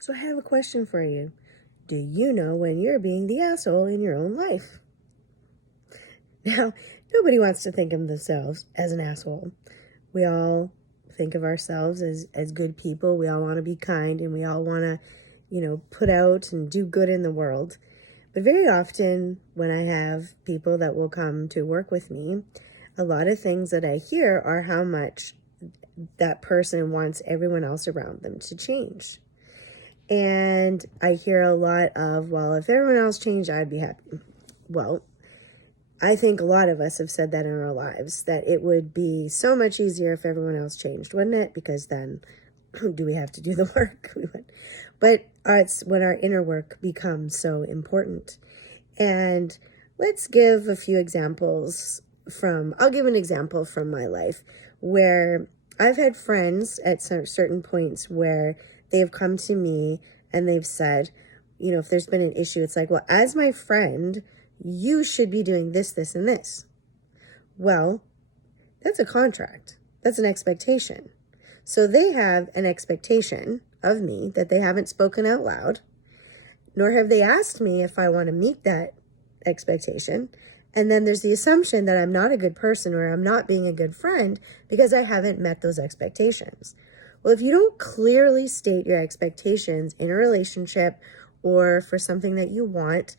So I have a question for you. Do you know when you're being the asshole in your own life? Now, nobody wants to think of themselves as an asshole. We all think of ourselves as good people. We all want to be kind, and we all want to, put out and do good in the world. But very often when I have people that will come to work with me, a lot of things that I hear are how much that person wants everyone else around them to change. And I hear a lot of, well, if everyone else changed, I'd be happy. Well, I think a lot of us have said that in our lives, that it would be so much easier if everyone else changed, wouldn't it? Because then do we have to do the work? But it's when our inner work becomes so important. And let's give a few examples I'll give an example from my life where I've had friends at certain points where they've come to me and they've said, if there's been an issue, it's like, well, as my friend, you should be doing this, this, and this. Well, that's a contract. That's an expectation. So they have an expectation of me that they haven't spoken out loud, nor have they asked me if I want to meet that expectation. And then there's the assumption that I'm not a good person or I'm not being a good friend because I haven't met those expectations. Well, if you don't clearly state your expectations in a relationship or for something that you want,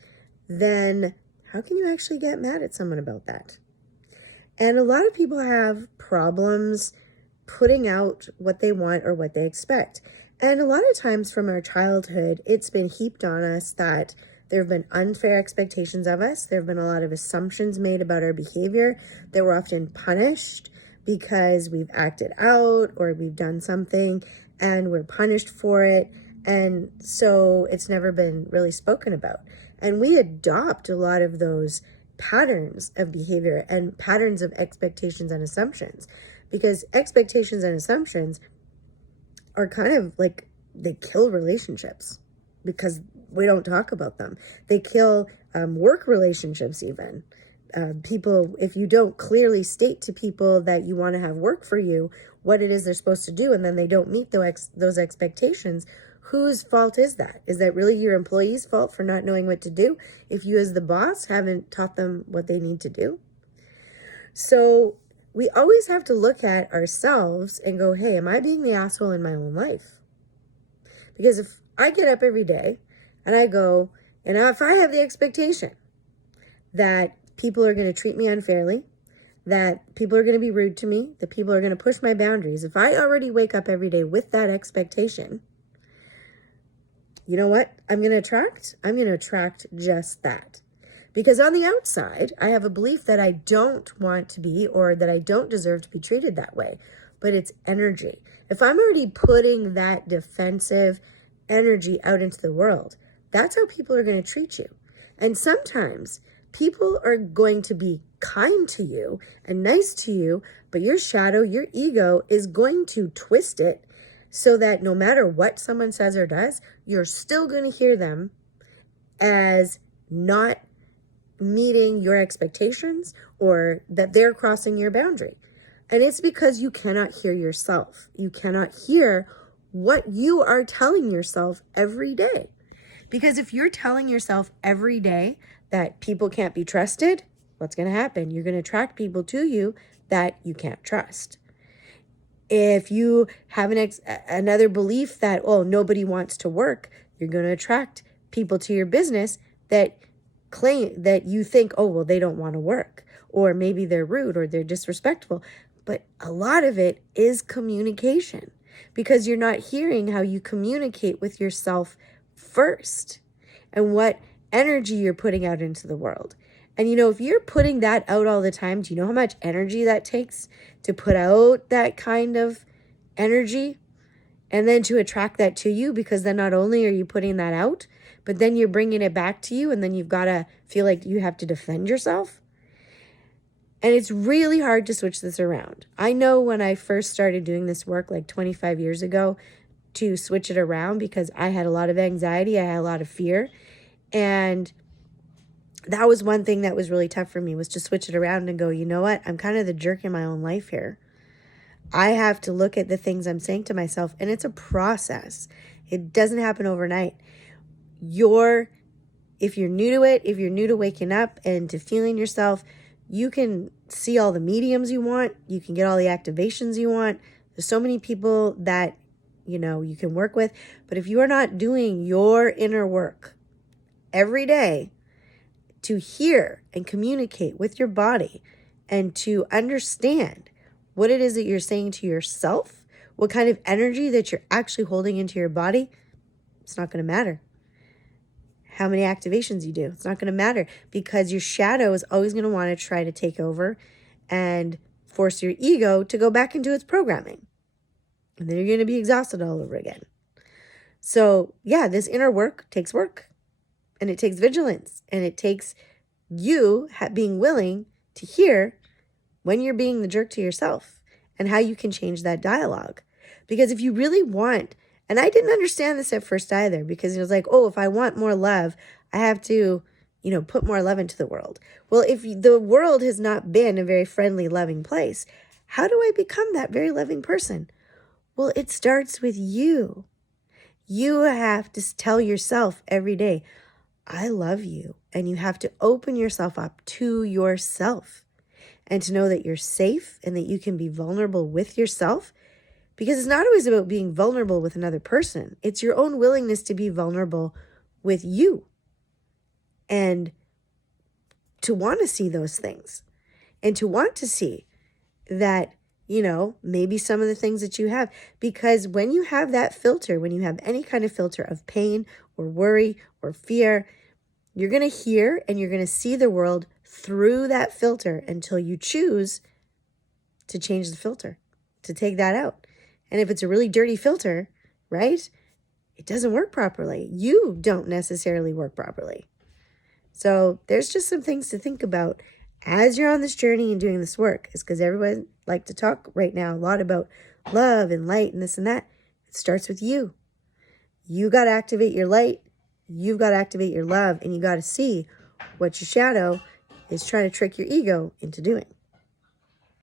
then how can you actually get mad at someone about that? And a lot of people have problems putting out what they want or what they expect. And a lot of times from our childhood, it's been heaped on us that there have been unfair expectations of us. There have been a lot of assumptions made about our behavior that we're often punished because we've acted out or we've done something and we're punished for it. And so it's never been really spoken about. And we adopt a lot of those patterns of behavior and patterns of expectations and assumptions, because expectations and assumptions are kind of like, they kill relationships because we don't talk about them. They kill work relationships even. People, if you don't clearly state to people that you want to have work for you, what it is they're supposed to do, and then they don't meet those expectations, whose fault is that? Is that really your employee's fault for not knowing what to do if you as the boss haven't taught them what they need to do? So we always have to look at ourselves and go, hey, am I being the asshole in my own life? Because if I get up every day and I go, and if I have the expectation that people are going to treat me unfairly, that people are going to be rude to me, that people are going to push my boundaries, if I already wake up every day with that expectation, you know what I'm going to attract? I'm going to attract just that. Because on the outside, I have a belief that I don't want to be, or that I don't deserve to be treated that way. But it's energy. If I'm already putting that defensive energy out into the world, that's how people are going to treat you. And sometimes people are going to be kind to you and nice to you, but your shadow, your ego is going to twist it so that no matter what someone says or does, you're still going to hear them as not meeting your expectations or that they're crossing your boundary. And it's because you cannot hear yourself. You cannot hear what you are telling yourself every day. Because if you're telling yourself every day that people can't be trusted, what's going to happen? You're going to attract people to you that you can't trust. If you have another belief that, oh, nobody wants to work, you're going to attract people to your business that claim that you think, oh, well, they don't want to work, or maybe they're rude or they're disrespectful. But a lot of it is communication, because you're not hearing how you communicate with yourself first and what energy you're putting out into the world. And, if you're putting that out all the time, do you know how much energy that takes to put out that kind of energy and then to attract that to you? Because then not only are you putting that out, but then you're bringing it back to you, and then you've got to feel like you have to defend yourself. And it's really hard to switch this around. I know when I first started doing this work like 25 years ago, to switch it around, because I had a lot of anxiety, I had a lot of fear, and that was one thing that was really tough for me, was to switch it around and go, you know what? I'm kind of the jerk in my own life here. I have to look at the things I'm saying to myself, and it's a process. It doesn't happen overnight. If you're new to it, if you're new to waking up and to feeling yourself, you can see all the mediums you want. You can get all the activations you want. There's so many people that, you can work with. But if you are not doing your inner work every day to hear and communicate with your body and to understand what it is that you're saying to yourself, what kind of energy that you're actually holding into your body, it's not going to matter. How many activations you do, it's not going to matter, because your shadow is always going to want to try to take over and force your ego to go back into its programming. And then you're going to be exhausted all over again. So yeah, this inner work, and it takes vigilance, and it takes you being willing to hear when you're being the jerk to yourself and how you can change that dialogue. Because if you really want, and I didn't understand this at first either, because it was like, oh, if I want more love, I have to, put more love into the world. Well, if the world has not been a very friendly, loving place, how do I become that very loving person? Well, it starts with you. You have to tell yourself every day, I love you. And you have to open yourself up to yourself and to know that you're safe and that you can be vulnerable with yourself. Because it's not always about being vulnerable with another person. It's your own willingness to be vulnerable with you and to want to see those things and to want to see that, maybe some of the things that you have. Because when you have that filter, when you have any kind of filter of pain or worry or fear, you're going to hear and you're going to see the world through that filter until you choose to change the filter, to take that out. And if it's a really dirty filter, right, it doesn't work properly. You don't necessarily work properly. So there's just some things to think about as you're on this journey and doing this work. Is because everyone like to talk right now a lot about love and light and this and that. It starts with you. You got to activate your light. You've got to activate your love. And you got to see what your shadow is trying to trick your ego into doing.